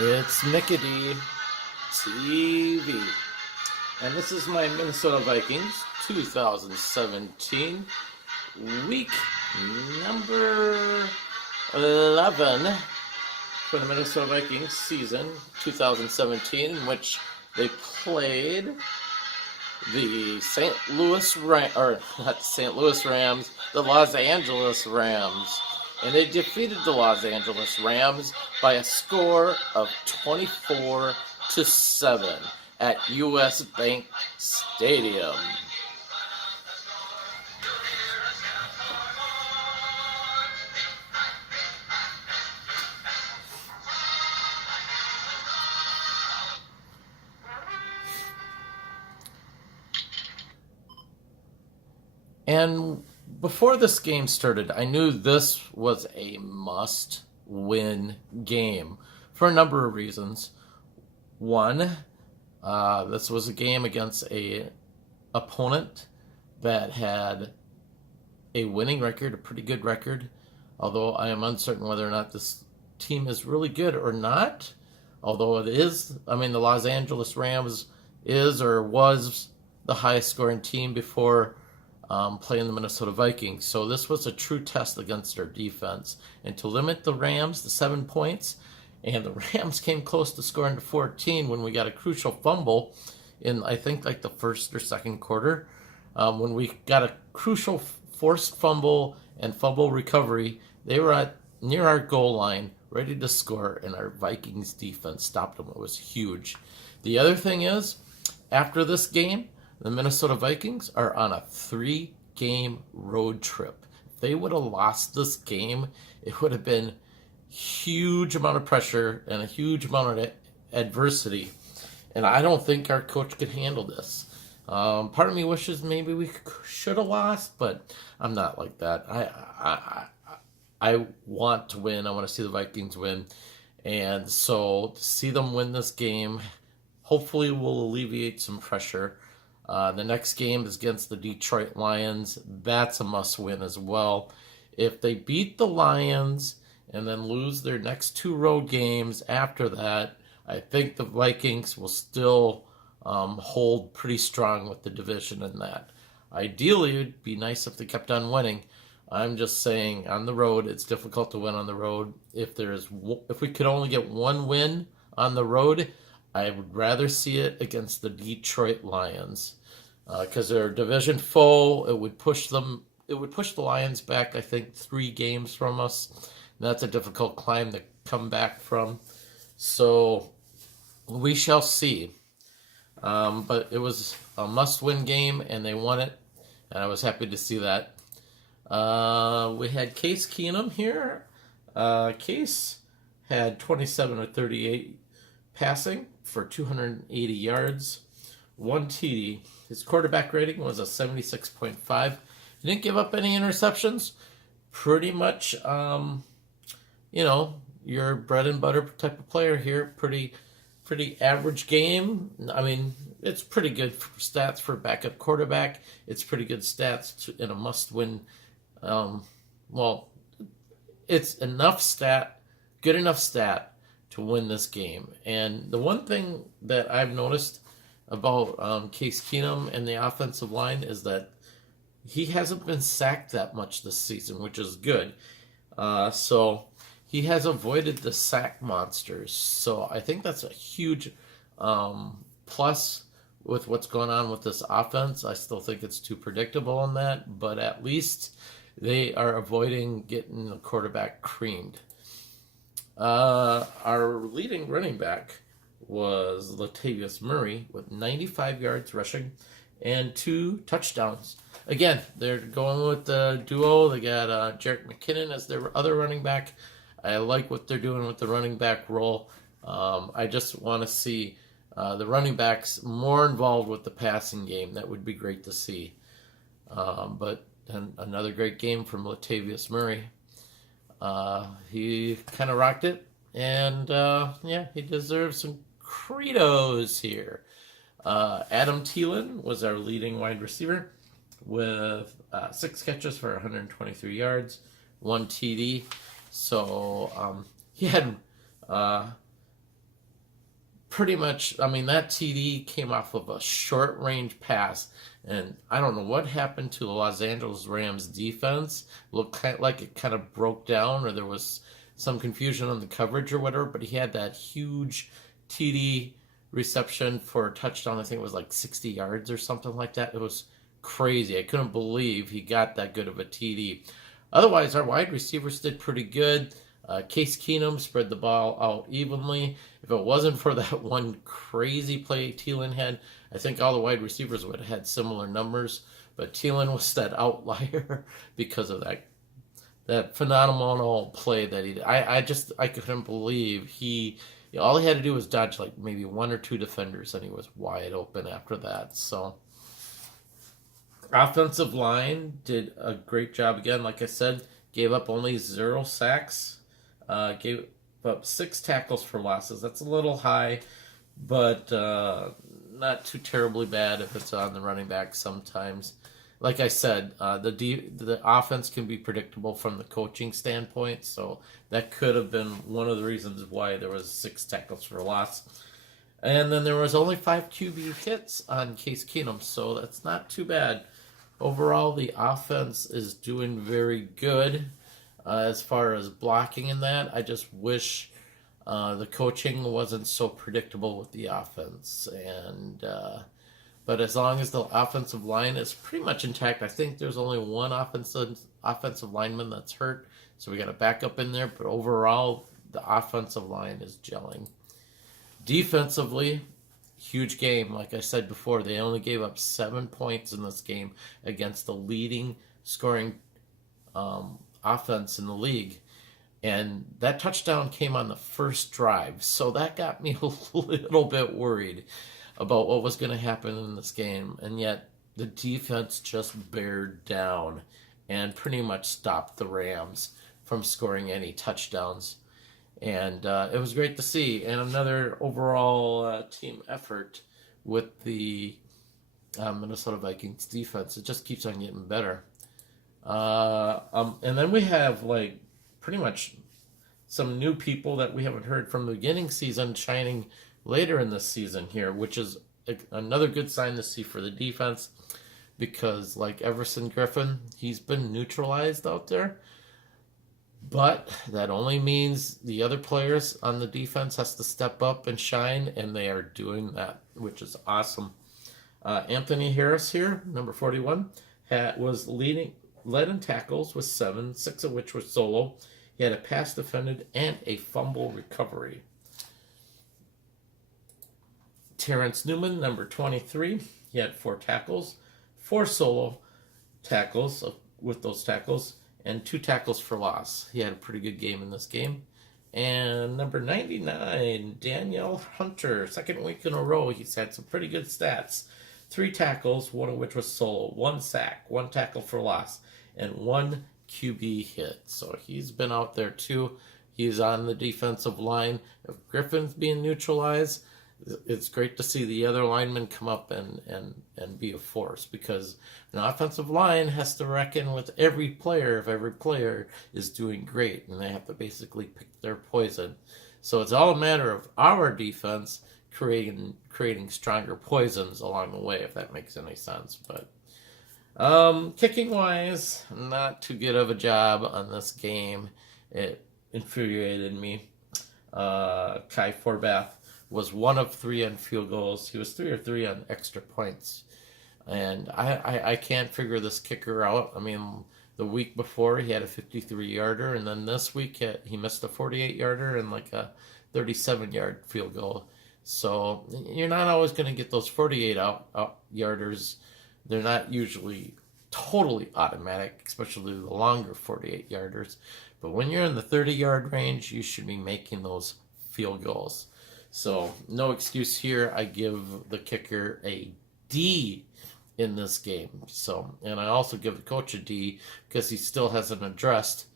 It's Mickey TV, and this is my Minnesota Vikings 2017 week number 11 for the Minnesota Vikings season 2017, in which they played the St. Louis or not St. Louis Rams, the Los Angeles Rams. And they defeated the Los Angeles Rams by a score of 24-7 at US Bank Stadium. And before this game started, I knew this was a must-win game for a number of reasons. One, this was a game against a opponent that had a winning record, a pretty good record, although I am uncertain whether or not this team is really good or not. Although it is, the Los Angeles Rams is or was the highest scoring team before playing the Minnesota Vikings. So this was a true test against their defense. And to limit the Rams to 7 points, and the Rams came close to scoring to 14 when we got a crucial fumble in, I think, like the first or second quarter. When we got a crucial forced fumble and fumble recovery, they were at near our goal line, ready to score, and our Vikings defense stopped them. It was huge. The other thing is, after this game, the Minnesota Vikings are on a 3-game road trip. If they would have lost this game, it would have been huge amount of pressure and a huge amount of adversity. And I don't think our coach could handle this. Part of me wishes maybe we should have lost, but I'm not like that. I want to win. I want to see the Vikings win. And so to see them win this game, hopefully will alleviate some pressure. The next game is against the Detroit Lions. That's a must-win as well. If they beat the Lions and then lose their next 2 road games after that, I think the Vikings will still hold pretty strong with the division in that. Ideally, it would be nice if they kept on winning. I'm just saying, on the road, it's difficult to win on the road. If we could only get 1 win on the road, I would rather see it against the Detroit Lions, because they're a division foe. It would push the Lions back, I think, 3 games from us. And that's a difficult climb to come back from. So we shall see. But it was a must-win game, and they won it, and I was happy to see that. We had Case Keenum here. Case had 27 or 38 passing for 280 yards, 1 TD. His quarterback rating was a 76.5. He didn't give up any interceptions. Pretty much, your bread and butter type of player here. Pretty average game. It's pretty good stats for backup quarterback. It's pretty good stats in a must-win. It's good enough stat to win this game. And the one thing that I've noticed about Case Keenum and the offensive line is that he hasn't been sacked that much this season, which is good. So he has avoided the sack monsters. So I think that's a huge plus with what's going on with this offense. I still think it's too predictable on that, but at least they are avoiding getting the quarterback creamed. Our leading running back was Latavius Murray with 95 yards rushing and 2 touchdowns. Again, they're going with the duo. They got Jerick McKinnon as their other running back. I like what they're doing with the running back role. I just want to see the running backs more involved with the passing game. That would be great to see. But another great game from Latavius Murray. He kind of rocked it, and he deserves some credos here. Adam Thielen was our leading wide receiver with 6 catches for 123 yards, 1 TD. So he had pretty much, I mean, that TD came off of a short range pass, and I don't know what happened to the Los Angeles Rams defense. Looked like it kind of broke down, or there was some confusion on the coverage or whatever, but he had that huge TD reception for a touchdown. I think it was like 60 yards or something like that. It was crazy. I couldn't believe he got that good of a TD. Otherwise, our wide receivers did pretty good. Case Keenum spread the ball out evenly. If it wasn't for that one crazy play Thielen had, I think all the wide receivers would have had similar numbers. But Thielen was that outlier because of that phenomenal play that he did. I couldn't believe all he had to do was dodge like maybe one or two defenders, and he was wide open after that. So offensive line did a great job again. Like I said, gave up only 0 sacks. Gave up 6 tackles for losses. That's a little high, but not too terribly bad if it's on the running back sometimes. Like I said, the offense can be predictable from the coaching standpoint, so that could have been one of the reasons why there was 6 tackles for loss. And then there was only 5 QB hits on Case Keenum, so that's not too bad. Overall, the offense is doing very good. As far as blocking in that, I just wish the coaching wasn't so predictable with the offense. But as long as the offensive line is pretty much intact, I think there's only one offensive lineman that's hurt, so we got a backup in there. But overall, the offensive line is gelling. Defensively, huge game. Like I said before, they only gave up 7 points in this game against the leading scoring offense in the league, and that touchdown came on the first drive, so that got me a little bit worried about what was going to happen in this game. And yet the defense just bared down and pretty much stopped the Rams from scoring any touchdowns, and it was great to see. And another overall team effort with the Minnesota Vikings defense. It just keeps on getting better. And then we have like pretty much some new people that we haven't heard from the beginning season shining later in this season here, which is another good sign to see for the defense, because like Everson Griffin, he's been neutralized out there, but that only means the other players on the defense has to step up and shine, and they are doing that, which is awesome. Anthony Harris here, number 41, led in tackles with 7, 6 of which were solo. He had a pass defended and a fumble recovery. Terrence Newman, number 23, he had 4 tackles, 4 solo tackles with those tackles, and 2 tackles for loss. He had a pretty good game in this game. And number 99, Danielle Hunter, second week in a row, he's had some pretty good stats. 3 tackles, 1 of which was solo, 1 sack, 1 tackle for loss, and 1 QB hit. So he's been out there too. He's on the defensive line. If Griffin's being neutralized, it's great to see the other linemen come up and be a force, because an offensive line has to reckon with every player if every player is doing great, and they have to basically pick their poison. So it's all a matter of our defense creating stronger poisons along the way, if that makes any sense. But kicking wise, not too good of a job on this game. It infuriated me. Kai Forbath was 1 of 3 on field goals. He was 3 of 3 on extra points. And I can't figure this kicker out. I mean, the week before he had a 53-yarder, and then this week he missed a 48-yarder and like a 37-yard field goal. So you're not always going to get those 48-yarders. They're not usually totally automatic, especially the longer 48-yarders. But when you're in the 30-yard range, you should be making those field goals. So no excuse here. I give the kicker a D in this game. So, and I also give the coach a D because he still hasn't addressed,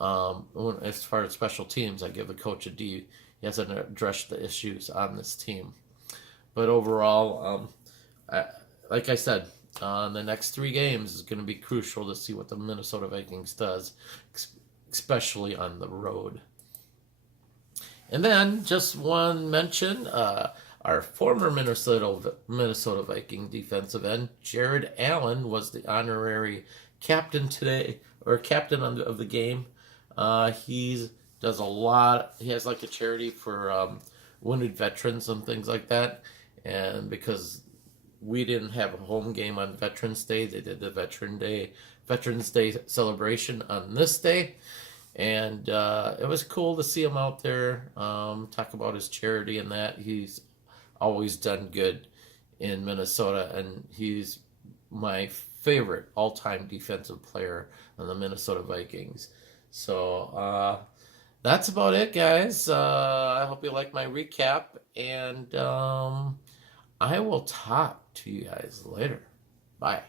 as far as special teams, I give the coach a D. He hasn't addressed the issues on this team. But overall, like I said, the next 3 games is going to be crucial to see what the Minnesota Vikings does, especially on the road. And then just one mention, our former Minnesota Viking defensive end, Jared Allen, was the honorary captain today, or captain of the game. He does a lot. He has like a charity for wounded veterans and things like that. And because we didn't have a home game on Veterans Day, they did the Veterans Day celebration on this day. And it was cool to see him out there talk about his charity and that. He's always done good in Minnesota, and he's my favorite all-time defensive player on the Minnesota Vikings. So that's about it, guys. I hope you like my recap, and I will talk to you guys later. Bye.